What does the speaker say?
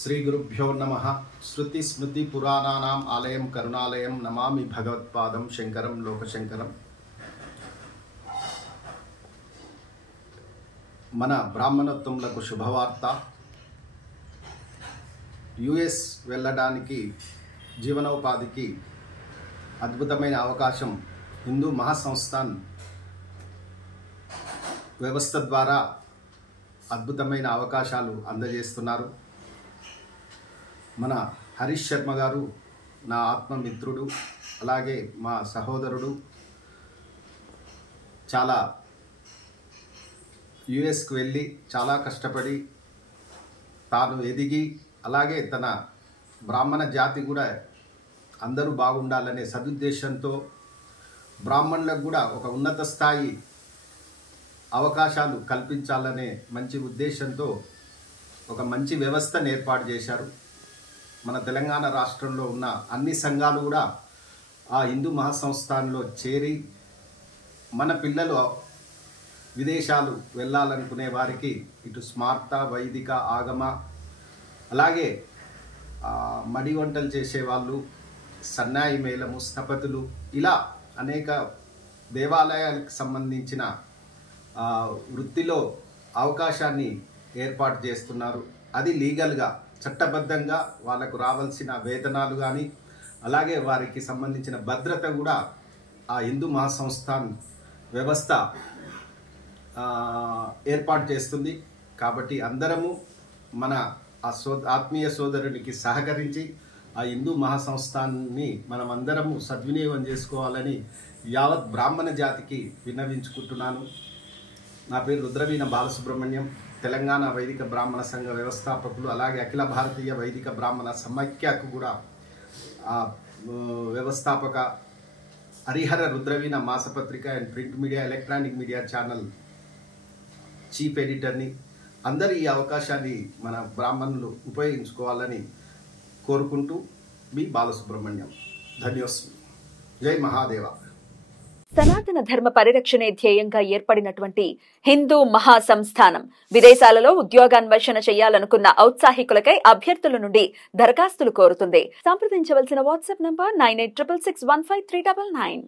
శ్రీ గురుభ్యో నమః. శృతి స్మృతి పురాణానాం ఆలయం కరుణాలయం నమామి భగవత్పాదం శంకరం లోకశంకరం. మన బ్రాహ్మణోత్తములకు శుభవార్త. యుఎస్ వెళ్ళడానికి జీవనోపాధికి అద్భుతమైన అవకాశం హిందూ మహాసంస్థాన్ వ్యవస్థ ద్వారా అద్భుతమైన అవకాశాలు అందజేస్తున్నారు. మన హరీష్ శర్మ గారు నా ఆత్మమిత్రుడు, అలాగే మా సహోదరుడు. చాలా యుఎస్కి వెళ్ళి చాలా కష్టపడి తాను ఎదిగి, అలాగే తన బ్రాహ్మణ జాతి కూడా అందరూ బాగుండాలనే సదుద్దేశంతో బ్రాహ్మణులకు కూడా ఒక ఉన్నత స్థాయి అవకాశాలు కల్పించాలనే మంచి ఉద్దేశంతో ఒక మంచి వ్యవస్థను ఏర్పాటు చేశారు. మన తెలంగాణ రాష్ట్రంలో ఉన్న అన్ని సంఘాలు కూడా ఆ హిందూ మహాసంస్థాన్లో చేరి మన పిల్లలు విదేశాలు వెళ్ళాలనుకునే వారికి ఇటు స్మార్త, వైదిక, ఆగమ, అలాగే మడి వంటలు చేసేవాళ్ళు, సన్నాయి మేళము, స్థపతులు, ఇలా అనేక దేవాలయాలకు సంబంధించిన వృత్తిలో అవకాశాన్ని ఏర్పాటు చేస్తున్నారు. అది లీగల్గా, చట్టబద్ధంగా వాళ్ళకు రావాల్సిన వేతనాలు కానీ, అలాగే వారికి సంబంధించిన భద్రత కూడా ఆ హిందూ మహాసంస్థాన్ వ్యవస్థ ఏర్పాటు చేస్తుంది. కాబట్టి అందరము మన ఆత్మీయ సోదరునికి సహకరించి ఆ హిందూ మహాసంస్థాన్ని మనం అందరము సద్వినియోగం చేసుకోవాలని యావత్ బ్రాహ్మణ జాతికి విన్నవించుకుంటున్నాను. నా పేరు రుద్రవీణ బాలసుబ్రహ్మణ్యం, తెలంగాణ వైదిక బ్రాహ్మణ సంఘ వ్యవస్థాపకులు, అలాగే అఖిల భారతీయ వైదిక బ్రాహ్మణ సమైక్యకు కూడా వ్యవస్థాపక, హరిహర రుద్రవీణ మాసపత్రిక and print media, electronic media channel chief ఎడిటర్ని. అందరూ ఈ అవకాశాన్ని మన బ్రాహ్మణులు ఉపయోగించుకోవాలని కోరుకుంటూ మీ బాలసుబ్రహ్మణ్యం. ధన్యోస్మి. జై మహాదేవ. సనాతన ధర్మ పరిరక్షణే ధ్యేయంగా ఏర్పడినటువంటి హిందూ మహాసంస్థానం విదేశాలలో ఉద్యోగాన్వేషణ చేయాలనుకున్న ఔత్సాహికులకై అభ్యర్థుల నుండి దరఖాస్తులు కోరుతుంది. సంప్రదించవలసిన వాట్సాప్ నంబర్ 9866615399.